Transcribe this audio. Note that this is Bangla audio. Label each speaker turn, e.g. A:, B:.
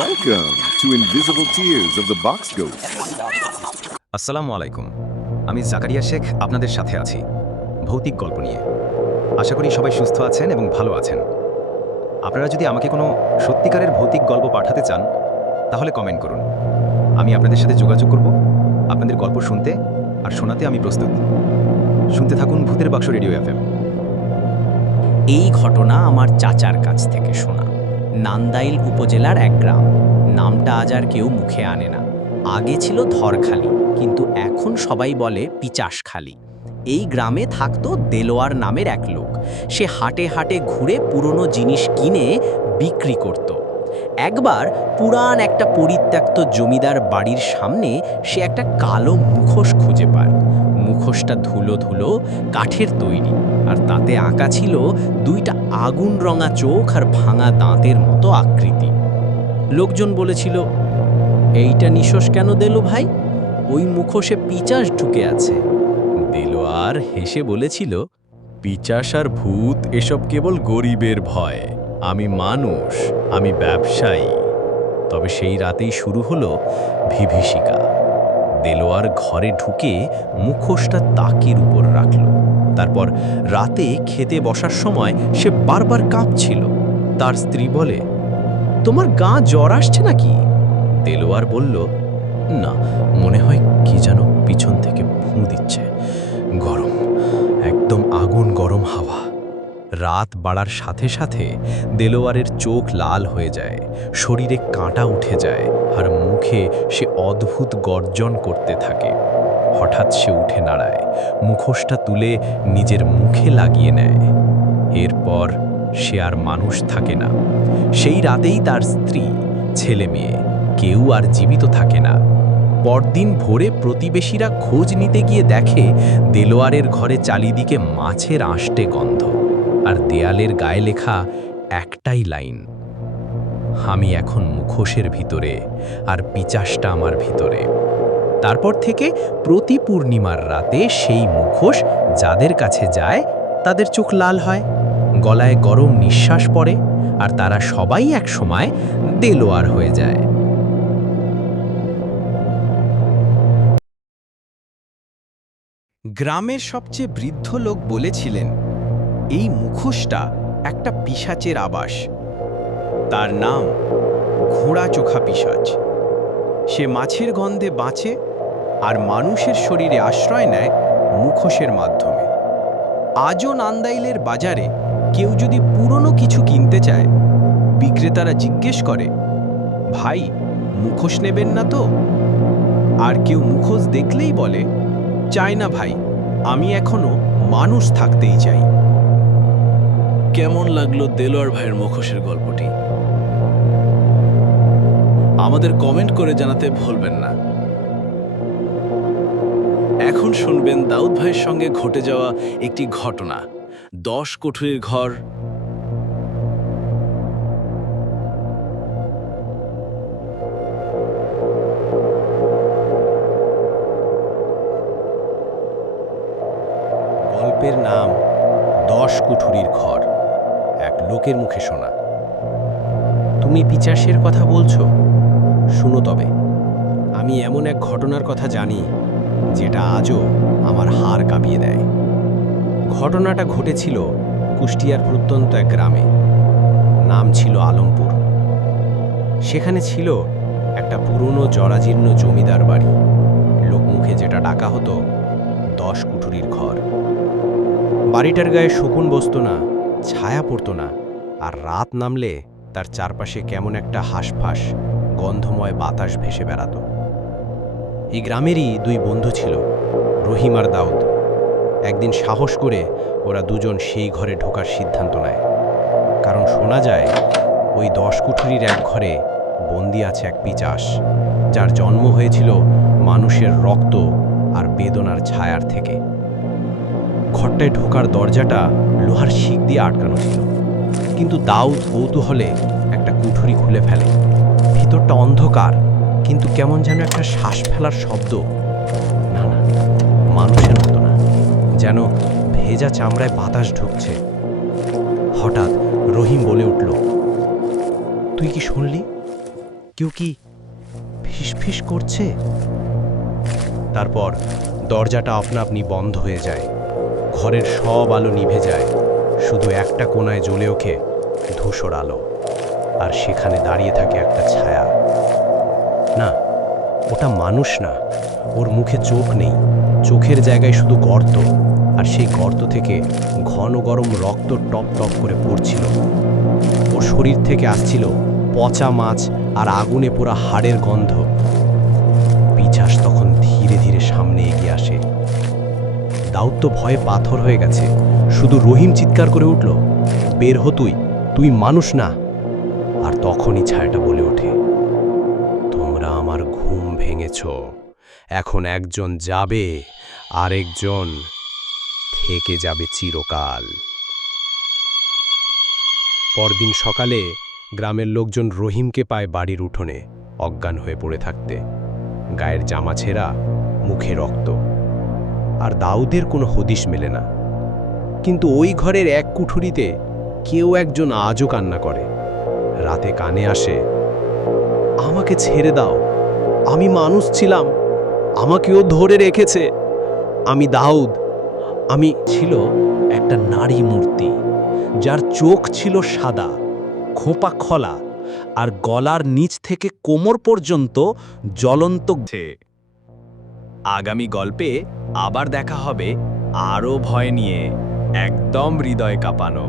A: Welcome to Invisible Tears of the Box Ghost.
B: আসসালামু আলাইকুম। আমি জাকারিয়া শেখ, আপনাদের সাথে আছি। ভৌতিক গল্প নিয়ে। আশা করি সবাই সুস্থ আছেন এবং ভালো আছেন। আপনারা যদি আমাকে কোনো সত্যিকারের ভৌতিক গল্প পাঠাতে চান, তাহলে কমেন্ট করুন। আমি আপনাদের সাথে যোগাযোগ করব, আপনাদের গল্প শুনতে আর শোনাতে আমি প্রস্তুত। শুনতে থাকুন ভূতের বাক্স রেডিও এফএম।
C: এই ঘটনা আমার চাচার কাছ থেকে শোনা। নান্দাইল উপজেলার এক গ্রাম। নামটা আজ আর কেউ মুখে আনে না। আগে ছিল ধরখালি, কিন্তু এখন সবাই বলে পিচাসখালি। এই গ্রামে থাকতো দেলোয়ার নামের এক লোক। সে হাটে হাটে ঘুরে পুরনো জিনিস কিনে বিক্রি করত। একবার পুরান একটা পরিত্যক্ত জমিদার বাড়ির সামনে সে একটা কালো মুখোশ খুঁজে পায়। মুখোশটা ধুলো ধুলো কাঠের তৈরি আর তাতে আঁকা ছিল দুইটা আগুন রঙা চোখ আর ভাঙা দাঁতের মতো আকৃতি। লোকজন বলেছিল, এইটা নিশোষ কেন দিল ভাই? ওই মুখোশে পিচাস ঢুকে আছে। দেলোয়ার হেসে বলেছিল, পিচাস আর ভূত এসব কেবল গরিবের ভয়। আমি মানুষ, আমি ব্যবসায়ী। তবে সেই রাতেই শুরু হলো বিভীষিকা দেলোয়ার ঘরে ঢুকে মুখোশটা তাকের উপর রাখল। তারপর রাতে খেতে বসার সময় সে বারবার কাঁপছিল। তার স্ত্রী বলে, তোমার গা জ্বর আসছে নাকি? দেলোয়ার বলল, না, মনে হয় কি যেন পিছন থেকে ফু দিচ্ছে। গরম, একদম আগুন গরম হাওয়া। রাত বাড়ার সাথে সাথে দেলোয়ারের চোখ লাল হয়ে যায়, শরীরে কাঁটা উঠে যায়, আর মুখে সে অদ্ভুত গর্জন করতে থাকে। হঠাৎ সে উঠে নাড়ায় মুখোশটা তুলে নিজের মুখে লাগিয়ে নেয়। এরপর সে আর মানুষ থাকে না। সেই রাতেই তার স্ত্রী, ছেলে মেয়ে, কেউ আর জীবিত থাকে না। পরদিন ভোরে প্রতিবেশীরা খোঁজ নিতে গিয়ে দেখে দেলোয়ারের ঘরে চালিদিকে মাছের আষ্টে গন্ধ। আর দেয়ালের গায়ে লেখা একটাই লাইন, আমি এখন মুখোশের ভিতরে আর পিচাসটা আমার ভিতরে। তারপর থেকে প্রতি পূর্ণিমার রাতে সেই মুখোশ যাদের কাছে যায়, তাদের চোখ লাল হয়, গলায় গরম নিঃশ্বাস পড়ে আর তারা সবাই এক সময় দেলোয়ার হয়ে যায়।
D: গ্রামের সবচেয়ে বৃদ্ধ লোক বলেছিলেন এই মুখোশটা একটা পিশাচের আবাস। তার নাম ঘোড়া চোখা পিশাচ। সে মাছের গন্ধে বাঁচে আর মানুষের শরীরে আশ্রয় নেয় মুখোশের মাধ্যমে। আজও নান্দাইলের বাজারে কেউ যদি পুরনো কিছু কিনতে চায়, বিক্রেতারা জিজ্ঞেস করে, ভাই, মুখোশ নেবেন না তো? আর কেউ মুখোশ দেখলেই বলে, চাই না ভাই, আমি এখনও মানুষ থাকতেই চাই।
E: কেমন লাগল দেলোয়ার ভাইয়ের মুখোশের গল্পটি? আমাদের কমেন্ট করে জানাতে ভুলবেন না। এখন শুনবেন দাউদ ভাইয়ের সঙ্গে ঘটে যাওয়া একটি ঘটনা। দশ কোঠরির ঘর।
D: গল্পের নাম দশ কুঠুরির ঘর। লোকের মুখে শোনা। তুমি পিচাসের কথা বলছো? শুনো তবে। আমি এমন এক ঘটনার কথা জানি, যেটা আজও আমার হার কাঁপিয়ে দেয়। ঘটনাটা ঘটেছিল কুষ্টিয়ার প্রত্যন্ত এক গ্রামে। নাম ছিল আলমপুর। সেখানে ছিল একটা পুরনো জরাজীর্ণ জমিদার বাড়ি। লোকমুখে যেটা ডাকা হতো, দশ কুঠুরির ঘর। বাড়িটার গায়ে শকুন বসতো না ছায়া পড়তো না, আর রাত নামলে তার চারপাশে কেমন একটা হাঁসফাঁস, গন্ধময় বাতাস ভেসে বেড়াতো। এই গ্রামেরই দুই বন্ধু ছিল, রহিম আর দাউদ। একদিন সাহস করে ওরা দুজন সেই ঘরে ঢোকার সিদ্ধান্ত নেয়। কারণ শোনা যায়, ওই দশ কুঠুরির এক ঘরে বন্দি আছে এক পিচাস, যার জন্ম হয়েছিল মানুষের রক্ত আর বেদনার ছায়ার থেকে। ঘরটায় ঢোকার দরজাটা লোহার শিক দিয়ে আটকানো ছিল। কিন্তু দাউদ কৌতূহলে একটা কুঠুরি খুলে ফেলে। ভিতরটা অন্ধকার, কিন্তু কেমন যেন একটা শ্বাস ফেলার শব্দ। না না, মানুষের মতো না, যেন ভেজা চামড়ায় বাতাস ঢুকছে। হঠাৎ রহিম বলে উঠল,
C: তুই কি শুনলি? কেউ কি ফিস করছে? তারপর দরজাটা আপনা আপনি বন্ধ হয়ে যায়। ঘরের সব আলো নিভে যায়। শুধু একটা কোনায় জ্বলে ওঠে ধূসর আলো। আর সেখানে দাঁড়িয়ে থাকে একটা ছায়া। না, ওটা মানুষ না। ওর মুখে চোখ নেই। চোখের জায়গায় শুধু গর্ত। আর সেই গর্ত থেকে ঘন গরম রক্ত টপ টপ করে পড়ছিল। ওর শরীর থেকে আসছিল পচা মাছ আর আগুনে পোড়া হাড়ের গন্ধ। পিছাস তখন ধীরে ধীরে সামনে এগিয়ে আসে। দাউদ তো ভয়ে পাথর হয়ে গেছে। শুধু রহিম চিৎকার করে উঠল, বের হ তুই তুই মানুষ না। আর তখনই ছায়াটা বলে ওঠে, তোমরা আমার ঘুম ভেঙেছ। এখন একজন যাবে, আরেকজন থেকে যাবে চিরকাল। পরদিন সকালে গ্রামের লোকজন রহিমকে পায় বাড়ির উঠোনে, অজ্ঞান হয়ে পড়ে থাকতে। গায়ের জামা ছেঁড়া, মুখে রক্ত। আর দাউদের কোনো হদিশ মেলে না। কিন্তু ওই ঘরের এক কুঠুরিতে কেউ একজন আজও কান্না করে। রাতে কানে আসে, আমাকে ছেড়ে দাও। আমি মানুষ ছিলাম। আমাকেও ধরে রেখেছে। আমি দাউদ। আমি
F: ছিল একটা নারী মূর্তি, যার চোখ ছিল সাদা, খোঁপা খলা, আর গলার নিচ থেকে কোমর পর্যন্ত জ্বলন্ত আগামী গল্পে আবার দেখা হবে আরও ভয় নিয়ে। একদম হৃদয় কাঁপানো।